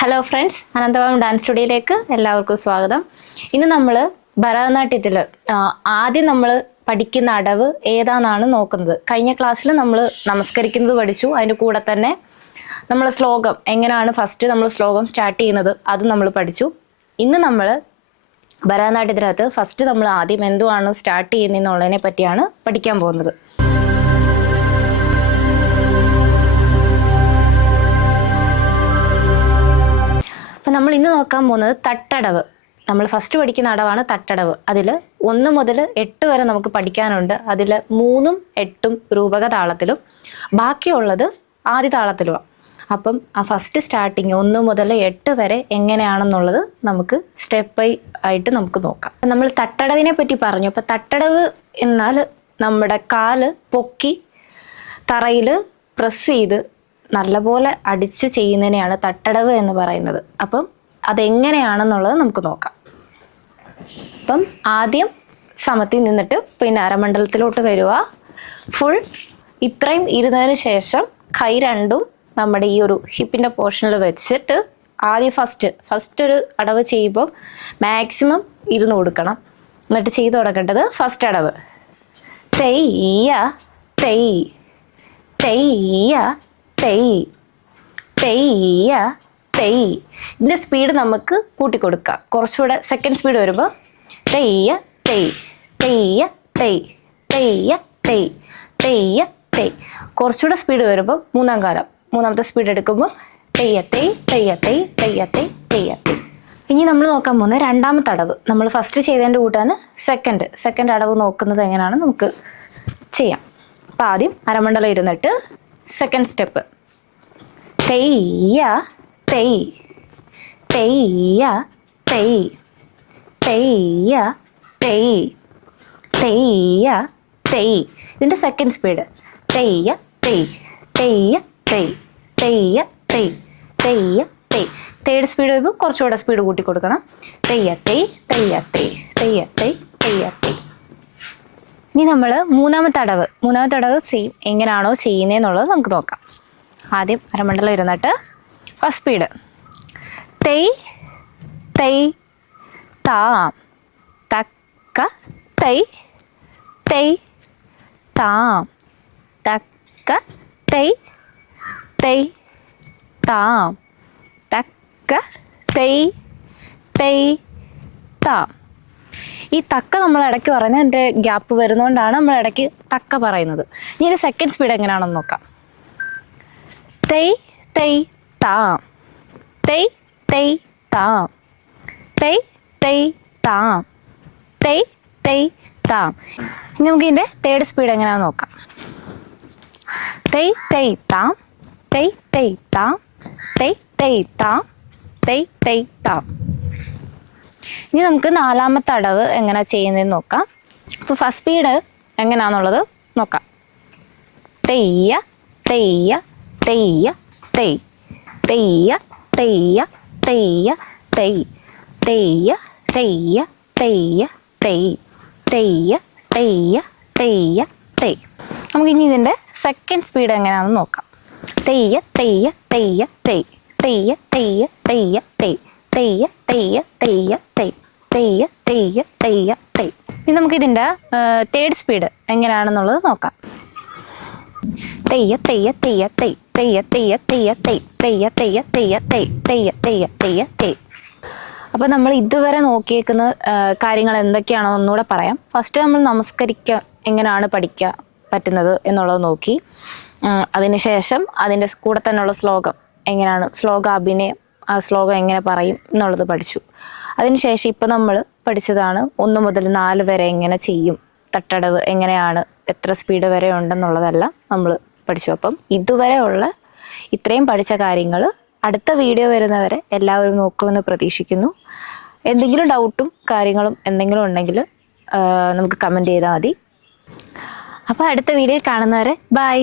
Hello friends Ananthapuram dance സ്റ്റുഡിയോയിലേക്ക് എല്ലാവർക്കും സ്വാഗതം. ഇന്ന് നമ്മൾ ഭരതനാട്യത്തിൽ ആദ്യം നമ്മൾ പഠിക്കുന്ന അടവ് ഏതാണെന്നാണ് നോക്കുന്നത്. കഴിഞ്ഞ ക്ലാസ്സിൽ നമ്മൾ നമസ്കരിക്കുന്നത് പഠിച്ചു. അതിന്റെ കൂടെ തന്നെ നമ്മൾ ശ്ലോകം എങ്ങനെയാണ് ഫസ്റ്റ് നമ്മൾ ശ്ലോകം സ്റ്റാർട്ട് ചെയ്യുന്നത് അത് നമ്മൾ പഠിച്ചു. ഇന്ന് നമ്മൾ ഭരതനാട്യത്തിനകത്ത് ഫസ്റ്റ് നമ്മൾ ആദ്യം എന്തുവാണ് സ്റ്റാർട്ട് ചെയ്യുന്നതെന്നുള്ളതിനെ പറ്റിയാണ് പഠിക്കാൻ പോകുന്നത്. ഇന്ന് നോക്കാൻ പോകുന്നത് തട്ടടവ്. നമ്മൾ ഫസ്റ്റ് പഠിക്കുന്ന അടവാണ് തട്ടടവ്. അതിൽ ഒന്ന് മുതൽ എട്ട് വരെ നമുക്ക് പഠിക്കാനുണ്ട്. അതിൽ മൂന്നും എട്ടും രൂപക താളത്തിലും. ബാക്കിയുള്ളത് ആദ്യ താളത്തിലുമാണ് അപ്പം ആ ഫസ്റ്റ് സ്റ്റാർട്ടിങ് ഒന്ന് മുതൽ എട്ട് വരെ എങ്ങനെയാണെന്നുള്ളത് നമുക്ക് സ്റ്റെപ്പ് ബൈ ആയിട്ട് നമുക്ക് നോക്കാം. നമ്മൾ തട്ടടവിനെ പറ്റി പറഞ്ഞു. അപ്പം തട്ടടവ് എന്നാൽ നമ്മുടെ കാൽ പൊക്കി തറയിൽ പ്രസ് ചെയ്ത് നല്ലപോലെ അടിച്ച് ചെയ്യുന്നതിനെയാണ് തട്ടടവ് എന്ന് പറയുന്നത്. അപ്പം അതെങ്ങനെയാണെന്നുള്ളത് നമുക്ക് നോക്കാം. അപ്പം ആദ്യം സമത്തിൽ നിന്നിട്ട് പിന്നെ അരമണ്ഡലത്തിലോട്ട് വരിക ഫുൾ ഇത്രയും ഇരുന്നതിന് ശേഷം കൈ രണ്ടും നമ്മുടെ ഈ ഒരു ഹിപ്പിന്റെ പോർഷനിൽ വെച്ചിട്ട് ആദ്യം ഫസ്റ്റ് ഫസ്റ്റ് ഒരു അടവ് ചെയ്യുമ്പോൾ മാക്സിമം ഇരുന്ന് കൊടുക്കണം. എന്നിട്ട് ചെയ്തു തുടങ്ങേണ്ടത് ഫസ്റ്റ് അടവ്. തെയ്യ തെയ് തെയ്യ തെയ് തെയ്യ തെയ് ഇതിന്റെ സ്പീഡ് നമുക്ക് കൂട്ടിക്കൊടുക്കാം കുറച്ചുകൂടെ സെക്കൻഡ് സ്പീഡ് വരുമ്പോൾ തെയ്യ തെയ് തെയ്യ തെയ് തെയ്യ തെയ് തെയ്യ തെയ് കുറച്ചുകൂടെ സ്പീഡ് വരുമ്പോൾ മൂന്നാം കാലം മൂന്നാമത്തെ സ്പീഡ് എടുക്കുമ്പോൾ തെയ്യ തെയ് തെയ്യ തെയ് തെയ്യ തെയ് തെയ്യ തെയ് ഇനി നമ്മൾ നോക്കാൻ പോകുന്നത് രണ്ടാമത്തെ അടവ് നമ്മൾ ഫസ്റ്റ് ചെയ്തതിന്റെ കൂട്ടാണ് സെക്കൻഡ് സെക്കൻഡ് അടവ് നോക്കുന്നത് എങ്ങനെയാണ് നമുക്ക് ചെയ്യാം അപ്പം ആദ്യം അരമണ്ഡലം ഇരുന്നിട്ട് സെക്കൻഡ് സ്റ്റെപ്പ് തെയ്യ തെയ് തെയ്യ തെയ് തെയ്യ തെയ് തെയ്യ തെയ് ഇതിന്റെ സെക്കൻഡ് സ്പീഡ് തെയ്യ തെയ് തെയ്യ തെയ് തെയ്യ തെയ് തെയ്യ തെയ് തേർഡ് സ്പീഡ് വരുമ്പോൾ കുറച്ചുകൂടെ സ്പീഡ് കൂട്ടി കൊടുക്കണം. തെയ്യ തെയ് തെയ്യ തെയ് തെയ്യ തെയ് തെയ്യ തെയ് ഇനി നമ്മൾ മൂന്നാമത്തെ അടവ്. മൂന്നാമത്തെ അടവ് സെയിം എങ്ങനെയാണോ ചെയ്യുന്നതെന്നുള്ളത് നമുക്ക് നോക്കാം. ആദ്യം അരമണ്ഡലം ഇരുന്നിട്ട് ഫസ്റ്റ് സ്പീഡ് തെയ് തെയ് താം തക്ക തെയ് തെയ് താം തക്ക തെയ് തെയ് താം തക്ക തെയ് തെയ് താം. ഈ തക്ക നമ്മൾ ഇടയ്ക്ക് പറയുന്നത് എന്റെ ഗ്യാപ്പ് വരുന്നതുകൊണ്ടാണ് നമ്മൾ ഇടയ്ക്ക് തക്ക പറയുന്നത്. ഇനി സെക്കൻഡ് സ്പീഡ് എങ്ങനെയാണെന്ന് നോക്കാം. തെയ് തെയ് താം തൈ തൈ താം. തൈ തൈ താം. തെയ് തെയ് താം. ഇനി നമുക്ക് ഇതിന്റെ തേർഡ് സ്പീഡ് എങ്ങനെയാണെന്ന് നോക്കാം. തെയ് തെയ് താ. തെയ് തെയ് താ. തെയ് തെയ് താ. തെയ് തെയ് താ. ഇനി നമുക്ക് നാലാമത്തെ അടവ് എങ്ങനെ ചെയ്യുന്നതെന്ന് നോക്കാം. അപ്പോൾ ഫസ്റ്റ് സ്പീഡ് എങ്ങനെയാണെന്നുള്ളത് നോക്കാം. തെയ്യ തെയ്യ തെയ്യ തെയ്. തെയ്യ തെയ്യ തെയ്യ തെയ് തെയ്യ തെയ്യ തെയ്യ തെയ് തെയ്യ തെയ്യ തെയ്യ തെയ് നമുക്ക് ഇനി ഇതിന്റെ സെക്കൻഡ് സ്പീഡ് എങ്ങനെയാണെന്ന് നോക്കാം തെയ്യ തെയ്യ തെയ്യ തെയ് തെയ്യ തെയ്യ തെയ്യ തെയ് തെയ്യ തെയ്യ തെയ്യ തെയ് തെയ്യ തെയ്യ തെയ്യ തെയ് ഇനി നമുക്കിതിന്റെ തേർഡ് സ്പീഡ് എങ്ങനെയാണെന്നുള്ളത് നോക്കാം തെയ്യ തെയ്യ തെയ്യ തെയ് തെയ് അപ്പോൾ നമ്മൾ ഇതുവരെ നോക്കിയേക്കുന്ന കാര്യങ്ങൾ എന്തൊക്കെയാണോ ഒന്നുകൂടെ പറയാം. ഫസ്റ്റ് നമ്മൾ നമസ്കരിക്കുക എങ്ങനെയാണ് പഠിക്കാൻ പറ്റുന്നത് എന്നുള്ളത് നോക്കി. അതിനുശേഷം അതിന്റെ കൂടെ തന്നെയുള്ള ശ്ലോകം എങ്ങനെയാണ് ശ്ലോക അഭിനയം ആ ശ്ലോകം എങ്ങനെ പറയും എന്നുള്ളത് പഠിച്ചു. അതിനുശേഷം ഇപ്പം നമ്മൾ പഠിച്ചതാണ് ഒന്ന് മുതൽ നാല് വരെ എങ്ങനെ ചെയ്യും തട്ടടവ് എങ്ങനെയാണ് എത്ര സ്പീഡ് വരെ ഉണ്ടെന്നുള്ളതെല്ലാം നമ്മൾ പഠിച്ചു. അപ്പം ഇതുവരെ ഉള്ള ഇത്രയും പഠിച്ച കാര്യങ്ങൾ അടുത്ത വീഡിയോ വരുന്നവരെ എല്ലാവരും നോക്കുമെന്ന് പ്രതീക്ഷിക്കുന്നു. എന്തെങ്കിലും ഡൗട്ടും കാര്യങ്ങളും എന്തെങ്കിലും ഉണ്ടെങ്കിൽ നമുക്ക് കമന്റ് ചെയ്താൽ മതി. അപ്പോൾ അടുത്ത വീഡിയോ കാണുന്നവരെ ബൈ